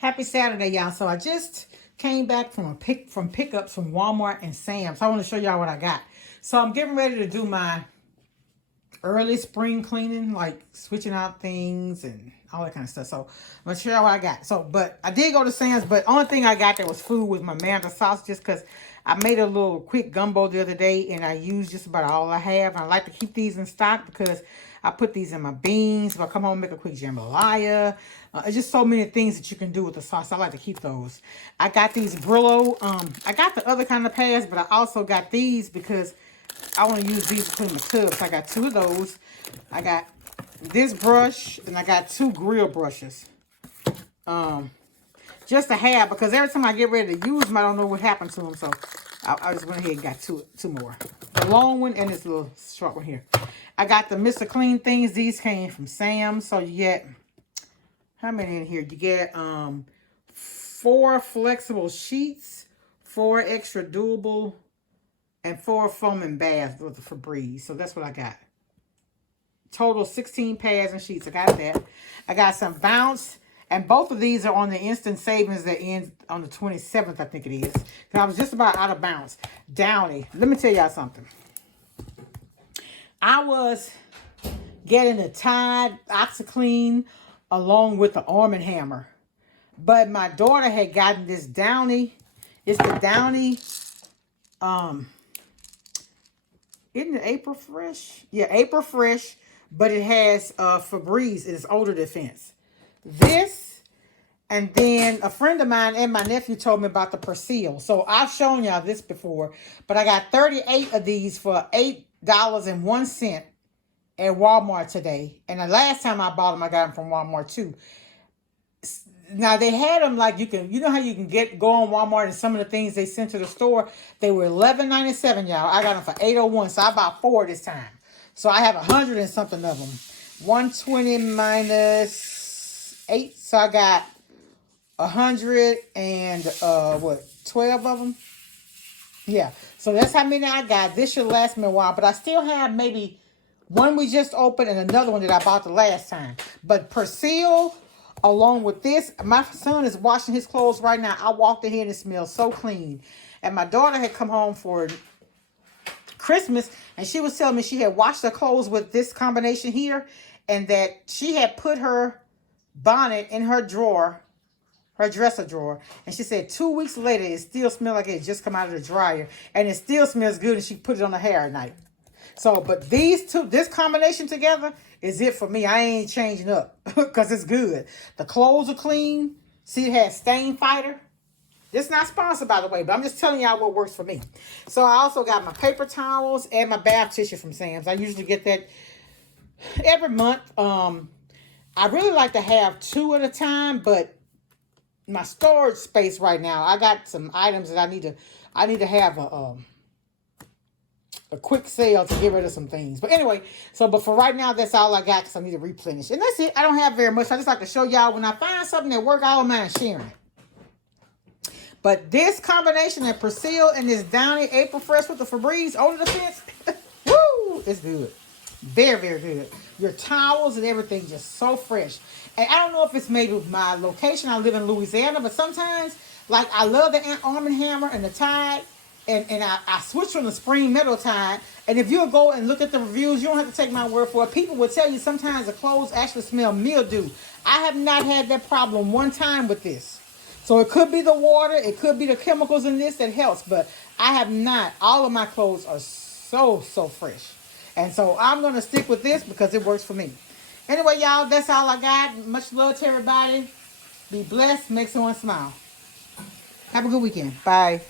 Happy Saturday, y'all. So I just came back from pickups from Walmart and Sam's. So I want to show y'all what I got. So I'm getting ready to do my early spring cleaning, like switching out things and all that kind of stuff. So I'm gonna show y'all what I got. So, but I did go to Sam's, but only thing I got that was food was my Mandarin sausages because I made a little quick gumbo the other day and I used just about all I have. And I like to keep these in stock because I put these in my beans. If I come home and make a quick jambalaya, it's just so many things that you can do with the sauce. I like to keep those. I got these Brillo. I got the other kind of pads, but I also got these because I want to use these to clean my tubs. I got two of those. I got this brush and I got two grill brushes. Just to have, because every time I get ready to use them, I don't know what happened to them. So I just went ahead and got two more. The long one and this little short one here. I got the Mr. Clean things. These came from Sam's. So you get, how many in here? You get 4 flexible sheets, 4 extra doable, and 4 foaming baths with the Febreze. So that's what I got. Total 16 pads and sheets. I got that. I got some Bounce. And both of these are on the instant savings that ends on the 27th, I think it is. Because I was just about out of Bounce. Downy. Let me tell y'all something. I was getting the Tide OxyClean along with the Arm & Hammer. But my daughter had gotten this Downy. It's the Downy, isn't it April Fresh? Yeah, April Fresh. But it has Febreze. It is odor defense. This, and then a friend of mine and my nephew told me about the Persil. So I've shown y'all this before, but I got 38 of these for $8.01 at Walmart today. And the last time I bought them, I got them from Walmart too. Now they had them like you know how you can go on Walmart and some of the things they sent to the store, they were $11.97, y'all. I got them for $8.01, so I bought 4 this time. So I have 100 and something of them. 120 minus 8, so I got 100 and 12 of them. Yeah, so that's how many I got. This should last me a while, but I still have maybe one we just opened and another one that I bought the last time. But Persil, along with this, my son is washing his clothes right now. I walked in here and it smells so clean. And my daughter had come home for Christmas and she was telling me she had washed her clothes with this combination here and that she had put her bonnet in her drawer, her dresser drawer, and she said 2 weeks later it still smelled like it had just come out of the dryer and it still smells good and she put it on her hair at night. So, but these two, this combination together is it for me. I ain't changing up because it's good. The clothes are clean. See, it has stain fighter. It's not sponsored, by the way, but I'm just telling y'all what works for me. So I also got my paper towels and my bath tissue from Sam's. I usually get that every month. I really like to have 2 at a time, but my storage space right now, I got some items that I need to have a quick sale to get rid of some things. But anyway, but for right now, that's all I got because I need to replenish. And that's it. I don't have very much. I just like to show y'all when I find something that works, I don't mind sharing it. But this combination of Persil and this Downy April Fresh with the Febreze odor defense, woo, it's good. Very, very good. Your towels and everything just so fresh. And I don't know if it's maybe my location. I live in Louisiana, but sometimes, like, I love the Arm & Hammer and the Tide. And I switched from the Spring Metal Tide. And if you'll go and look at the reviews, you don't have to take my word for it. People will tell you sometimes the clothes actually smell mildew. I have not had that problem one time with this. So it could be the water. It could be the chemicals in this that helps. But I have not. All of my clothes are so, so fresh. And so I'm going to stick with this because it works for me. Anyway, y'all, that's all I got. Much love to everybody. Be blessed. Make someone smile. Have a good weekend. Bye.